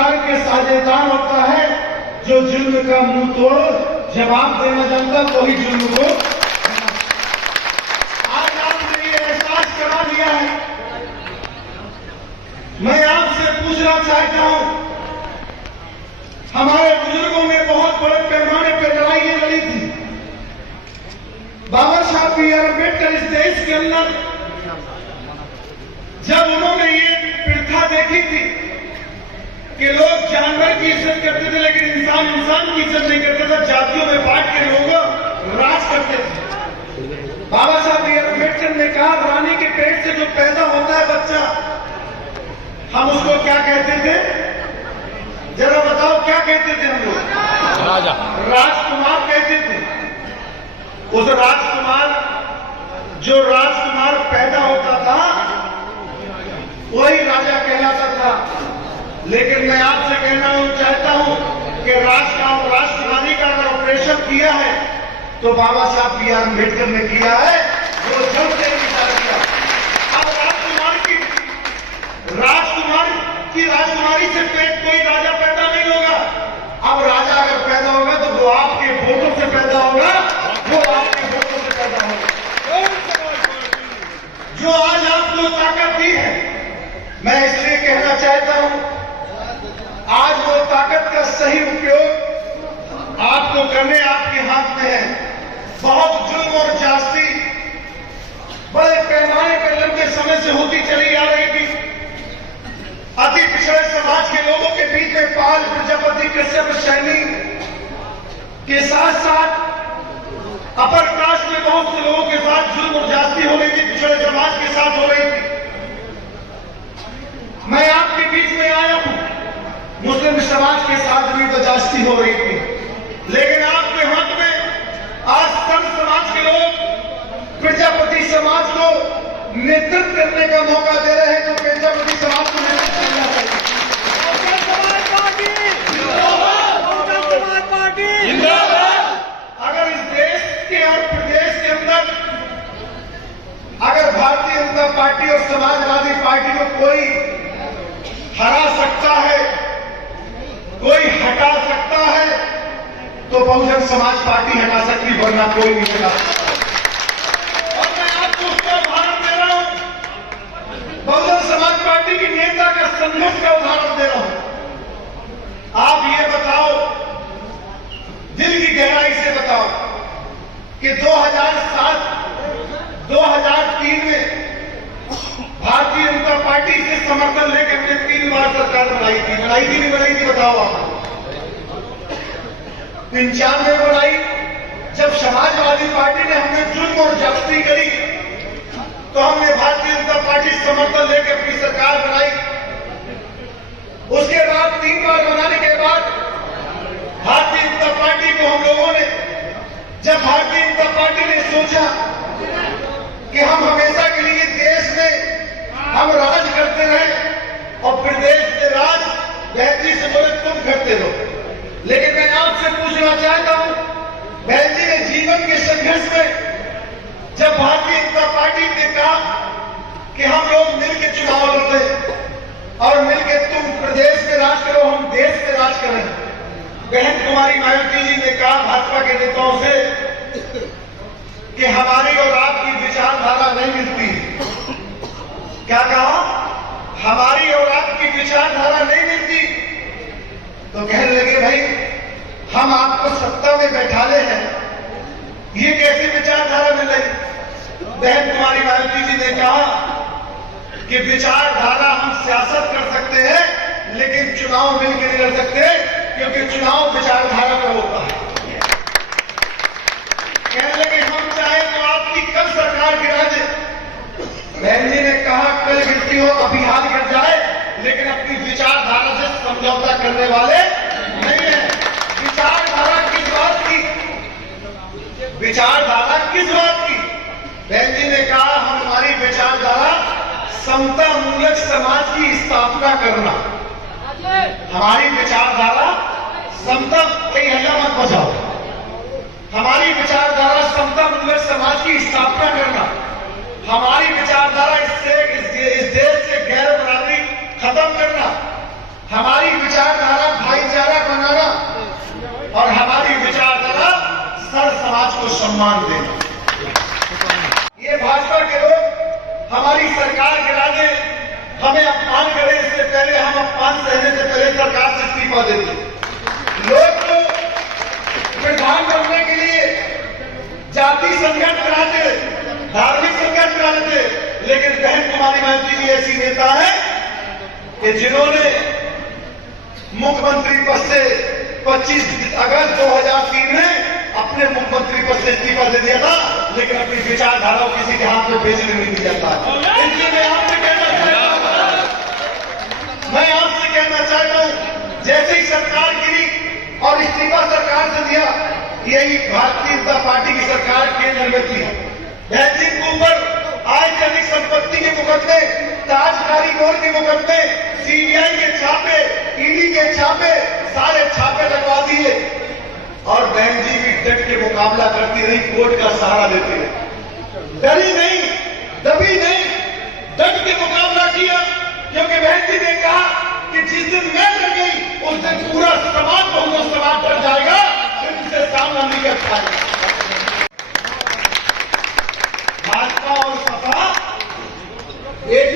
सरकार के साझेदार होता है जो जुल्म का मुंह तोड़ जवाब देना जानता, वही जुल्म को आज आपने ये एहसास करा दिया है। मैं आपसे पूछना चाहता हूं, हमारे बुजुर्गों ने बहुत बड़े पैमाने पर लड़ाइयां लड़ी थी। बाबा साहब बी आर अम्बेडकर इस देश के अंदर जब उन्होंने ये प्रथा देखी थी कि लोग जानवर की इज्जत करते थे लेकिन इंसान की इज्जत नहीं करते थे, जातियों में बांट के लोग राज करते थे। बाबा साहब बी आर अम्बेडकर ने कहा, रानी के पेट से जो पैदा होता है बच्चा, हम उसको क्या कहते थे? जरा बताओ क्या कहते थे हम लोग? राजा, राजकुमार कहते थे। उस जो राजकुमार पैदा होता था वही राजा कहलाता था। लेकिन मैं आपसे कहना चाहता हूं कि राजकुमारी का अगर ऑपरेशन किया है तो बाबा साहब बी आर अम्बेडकर ने किया है, जो जब से विचार किया। अब राजकुमारी से कोई राजा पैदा नहीं होगा। अब राजा अगर पैदा होगा तो वो आपके वोटों से पैदा होगा, जो आज आपको ताकत दी है। मैं इसलिए कहना चाहता हूं, आज वो ताकत का सही उपयोग आपको करने आपके हाथ में है। बहुत जुल्म और जास्ती बड़े पैमाने पर लंबे समय से होती चली आ रही थी। अति पिछड़े समाज के लोगों के बीच में पाल, प्रजापति, कश्यप, सैनी के साथ साथ अपर कास्ट में बहुत से लोगों के साथ जुल्म और जास्ती हो रही थी, पिछड़े समाज के साथ हो रही थी। मैं आपके बीच में आया हूं, मुस्लिम समाज के साथ भी तो जास्ती हो रही थी, लेकिन आपके हाथ में आज संत समाज के लोग प्रजापति समाज को नेतृत्व करने का मौका दे रहे हैं, तो प्रजापति समाज को नेतृत्व करना चाहिए। अगर इस देश के और प्रदेश के अंदर अगर भारतीय जनता पार्टी और समाजवादी पार्टी को कोई हरा सकता है, कोई हटा सकता है, तो बहुजन समाज पार्टी हटा सकती, वरना कोई नहीं हटा सकता। और मैं आपको उसका उदाहरण दे रहा हूं, बहुजन समाज पार्टी की नेता का संघर्ष का उदाहरण दे रहा हूं। आप ये बताओ, दिल की गहराई से बताओ कि 2003 में भारतीय जनता पार्टी से समर्थन लेकर हमने 3 बार सरकार बनाई थी नहीं बनाई थी? बताओ आप। 95 बनाई, जब समाजवादी पार्टी ने हमने जुल्म और जास्ती करी तो हमने भारतीय जनता पार्टी से समर्थन लेकर अपनी सरकार बनाई। उसके बाद 3 बार बनाने के बाद भारतीय जनता पार्टी को हम लोगों ने, जब भारतीय जनता पार्टी ने सोचा कि हम हमेशा के लिए देश में हम राज करते रहे और प्रदेश में राज बहन से बोले तुम करते रहो। लेकिन मैं आपसे पूछना चाहता हूं, बहन जी ने जीवन के संघर्ष में जब भारतीय जनता पार्टी ने कहा कि हम लोग मिलकर चुनाव लड़ते और मिलकर तुम प्रदेश में राज करो, हम देश में राज करें, बहन कुमारी मायावती जी ने कहा भाजपा के नेताओं से कि हमारी और आपकी विचारधारा नहीं मिलती। क्या कहा? हमारी और आपकी विचारधारा नहीं मिलती। तो कहने लगे, भाई हम आपको सत्ता में बैठाले हैं, ये कैसी विचारधारा मिल रही? बहन कुमारी मायावती जी ने कहा कि विचारधारा हम सियासत कर सकते हैं लेकिन चुनाव मिलकर नहीं लड़ सकते, क्योंकि चुनाव विचारधारा पर होता है। कहने लगे हम चाहे तो आपकी कल सरकार गिरा दे। बहन जी ने कहा कल गिरती हो, अभी हाल गिर जाए, लेकिन अपनी विचारधारा से समझौता करने वाले नहीं है। विचारधारा किस बात की? विचारधारा किस बात की? बहन जी ने कहा हमारी विचारधारा समता मूलक समाज की स्थापना करना। हमारी विचारधारा समता, कहीं हल्ला मत बजाओ, हमारी विचारधारा समता मूलक समाज की स्थापना करना। हमारी विचारधारा इस देश से गैर बराबरी खत्म करना। हमारी विचार सम्मान दें। ये भाजपा के लोग हमारी सरकार गिरा दे, हमें अपमान करे, इससे पहले हम अपमान सहने से पहले सरकार से इस्तीफा देते। लोग तो प्रधान बनने के लिए जाति संगठन कराते, धार्मिक संगठन कराते, लेकिन बहन कुमारी महंती जी ऐसी नेता है कि जिन्होंने मुख्यमंत्री पद से 25 अगस्त 2003 में अपने मुख्यमंत्री पद से इस्तीफा दे दिया था, लेकिन अपनी विचारधारा किसी के हाथ में बेचने नहीं दिया था। इसलिए मैं आपसे कहना चाहता हूं, जैसे ही सरकार गिरी और इस्तीफा सरकार से दिया, यही भारतीय जनता पार्टी की सरकार केंद्र में थी। बहन जी के ऊपर आय से अधिक संपत्ति के मुकदमे, ताज कारीगोर के मुकदमे, सीबीआई के छापे, ईडी के छापे, सारे छापे लगवा दिए और बहन जी भी डट के मुकाबला करती रही, कोर्ट का सहारा लेती रही, डरी नहीं, दबी नहीं, डट के मुकाबला किया। क्योंकि बहन जी ने कहा कि जिस दिन मैं डर गई उस दिन पूरा समाज बहुजन समाज डर जाएगा, फिर उससे सामना नहीं कर पाएगा। भाजपा और सपा एक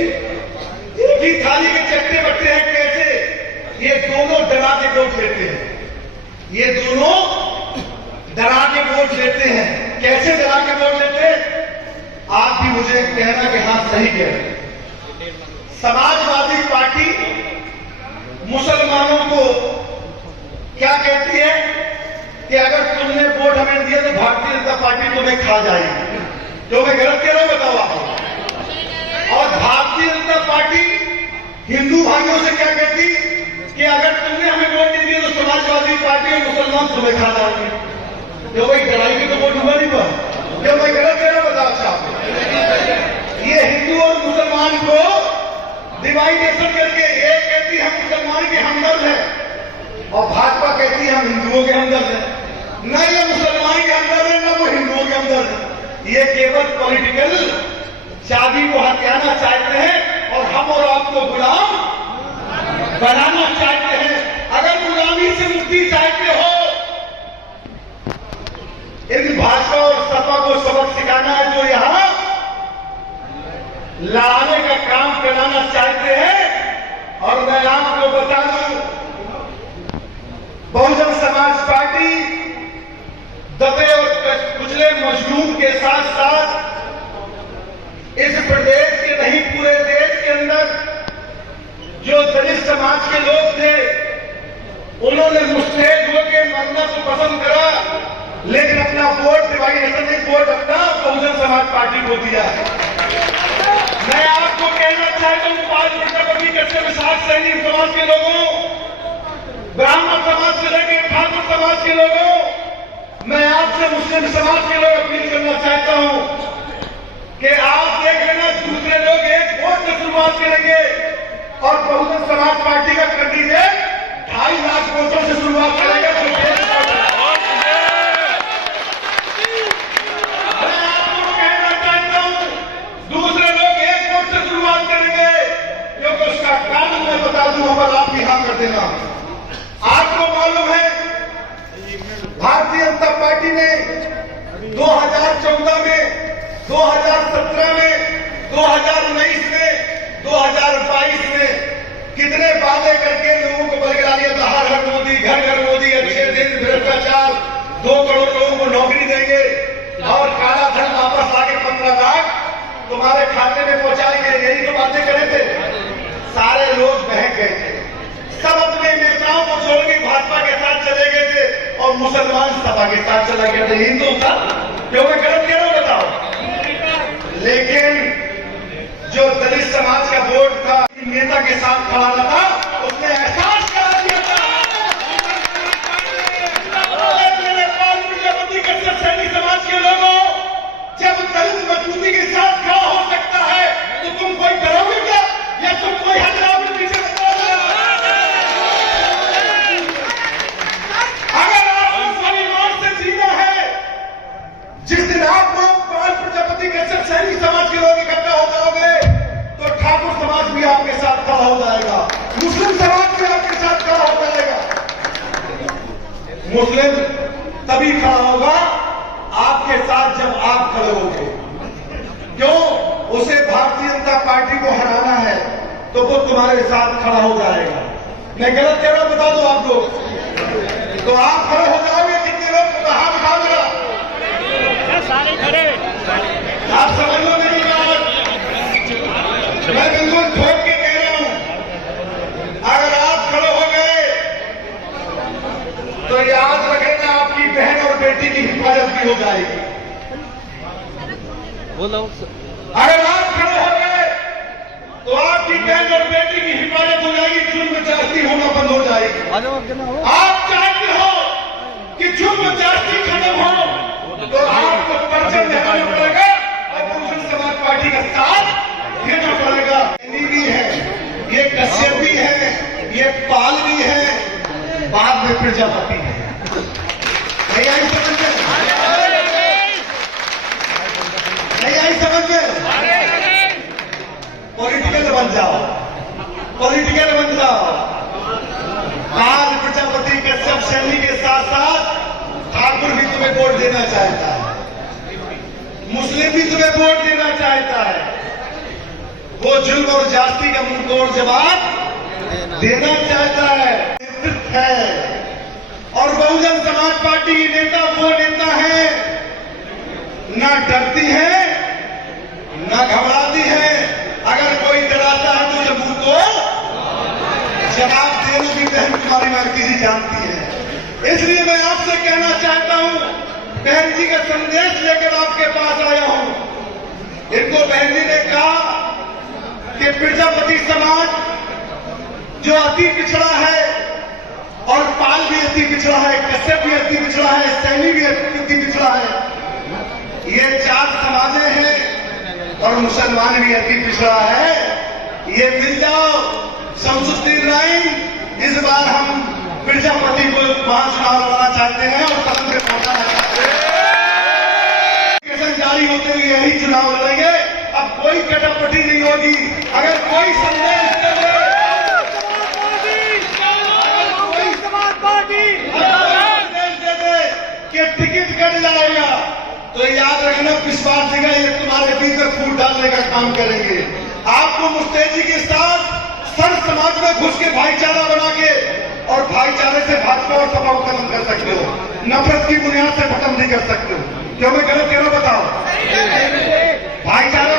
ही थाली के चट्टे बट्टे हैं। कैसे? ये दोनों डरा के वोट लेते हैं, ये दोनों डरा के वोट लेते हैं। कैसे डरा के वोट लेते हैं? आप भी मुझे कहना कि हाँ सही कह रहे हैं। समाजवादी पार्टी मुसलमानों को क्या कहती है कि अगर तुमने वोट हमें दिया तो भारतीय जनता पार्टी तुम्हें खा जाएगी। तो मैं गलत कह रहा हूं? बताओ आप। और भारतीय जनता पार्टी हिंदू भाइयों से क्या कहती कि अगर तुमने हमें वोट नहीं दिया तो समाजवादी पार्टी और मुसलमान तुम्हें खा जाएंगे। जो भाई लड़ाई की तो वोट हुआ नहीं हुआ? जो मैं गलत कह रहा हूं? बताओ साहब। ये हिंदू और मुसलमान को डिवाइडेशन करके एक कहती हम मुसलमान के हमदर्द है और भाजपा कहती है हम हिंदुओं के हमदर्द है। न ये मुसलमान के हमदर्द है, न वो हिंदुओं के हमदर्द है। ये केवल पॉलिटिकल चाबी को हथियाना चाहते हैं और हम और आपको गुलाम बनाना चाहते हैं। अगर गुलामी से मुक्ति चाहते हो, इन भाजपा और सपा को सबक सिखाना है जो यहां लाने का काम कराना चाहते हैं। और मैं आपको बता दूं, बहुजन समाज पार्टी दबे और कुचले मजलूम के साथ साथ इस प्रदेश के नहीं पूरे देश के अंदर जो दलित समाज के लोग थे उन्होंने मुस्तैद होकर मरना तो पसंद करा, लेकिन अपना वोट डिवाइडेशन नहीं, वोट अपना बहुजन समाज पार्टी को दिया। मैं आपको कहना चाहता हूं, 5 प्रजापति कश्यप साथ सैनिक समाज के लोगों, ब्राह्मण समाज से लेकर ठाकुर समाज के लोगों, मैं आपसे मुस्लिम समाज के लोग अपील करना चाहता हूं कि आप देख लेना, दूसरे लोग एक वोट से शुरुआत करेंगे और बहुजन समाज पार्टी का कैंडिडेट 2.5 लाख वोटों से शुरुआत करेगा। मैं आपको कहना चाहता हूं, दूसरे लोग एक वोट से शुरुआत करेंगे, क्योंकि उसका कारण मैं बता दूं, अगर आप यहां कर देना। आपको मालूम है भारतीय जनता पार्टी ने 2014 में, 2017 में, 2019 में, 2022 में कितने वादे करके लोगों को बरकरार दिया था। हर घर मोदी, घर घर मोदी, अच्छे दिन, भ्रष्टाचार, 2 करोड़ लोगों को नौकरी देंगे और काला धन वापस आके 15 लाख तुम्हारे खाते में पहुंचाएंगे। यही तो बातें करे थे। सारे लोग बहक गए थे, सब अपने नेताओं को छोड़ के भाजपा के साथ चले गए थे और मुसलमान सपा के साथ चला गया था। हिंदू था, क्यों मैं गलत कह रहा हूं? बताओ। लेकिन जो दलित समाज का वोट था, नेता के साथ खड़ा था, उसने एहसास करा दिया था। प्रजापति कश्यप सैनिक समाज के लोगों, जब दलित मजबूती के साथ खड़ा हो सकता है तो तुम कोई डरोगे क्या? या तुम कोई हथियार के पीछे? अगर आपको स्वाभिमान से जीना है, जिस दिन आप लोग प्रजापति कश्यप सैनिक समाज के लोग इकट्ठा हो जाओगे तो ठाकुर समाज भी आपके साथ खड़ा हो जाएगा, मुस्लिम समाज भी आपके साथ खड़ा हो जाएगा। मुस्लिम तभी खड़ा होगा आप आपके साथ जब आप खड़े होंगे। क्यों? उसे भारतीय जनता पार्टी को हराना है तो वो तुम्हारे साथ खड़ा हो जाएगा। मैं गलत कह रहा हूं, बता दो आप लोग। तो आप खड़े हो जाओगे, कितने लोग हाथ उठा देगा, सारे खड़े। आप समझ लो मेरी बात। मैं बिल्कुल ठोक के कह रहा हूं, अगर आप खड़े हो गए तो याद रखेगा आपकी बहन और बेटी की हिफाजत भी हो जाएगी। बोलो। अगर आप खड़े हो गए तो आपकी बहन और बेटी की हिफाजत हो जाएगी, जुल्म ज्यादती होना बंद हो जाएगी। आप चाहते हो कि जुल्म ज्यादती खत्म हो तो आपको परचम लहराना पड़ेगा और बहुजन समाज पार्टी का साथ देना पड़ेगा। ये भी है, ये कश्यप भी है, ये पाल भी है, बाद में प्रजापति है। नहीं आई समझ में? नहीं आई समझ में? पॉलिटिकल बन जाओ, पॉलिटिकल बन जाओ। पाल, प्रजापति, कश्यप, सैनी के साथ साथ ठाकुर भी तुम्हें वोट देना चाहता है, मुस्लिम भी तुम्हें वोट देना चाहता है। वो जुल्म और जाति का मुंह तोड़ जवाब देना चाहता है। नेतृत्व है और बहुजन समाज पार्टी की नेता वो नेता है, ना डरती है ना घबराती है। अगर कोई डराता है तो जब मुंह तोड़ जवाब देने की बहन तुम्हारी मार्किजी जानती है। इसलिए मैं आपसे कहना चाहता हूं, बहन जी का संदेश लेकर आपके पास आया हूं। इनको बहन जी ने कहा कि प्रजापति समाज जो अति पिछड़ा है और पाल भी अति पिछड़ा है, कश्यप भी अति पिछड़ा है, सैनी भी अति पिछड़ा है, ये चार समाजें हैं और मुसलमान भी अति पिछड़ा है। ये मिल जाओ शमसुद्दीन राय, इस बार हम प्रजापति को महाचुनाव लड़ना चाहते हैं और सदन में पहुंचाना चाहते हैं। जारी होते हुए यही चुनाव लड़ेंगे। अब कोई कटापटी नहीं होगी। अगर कोई संदेश दे दे कि टिकट कट जाएगा तो याद रखना विश्वास देगा ये तुम्हारे बीच में फूट डालने का काम करेंगे। आपको मुस्तैदी के साथ सर समाज में घुस के भाईचारा बना के और भाईचारे से भाजपा और सपा को खत्म कर सकते हो, नफरत की बुनियाद से खत्म नहीं कर सकते हो। क्यों मैं गलत कह रहा हूं बताओ? भाईचारा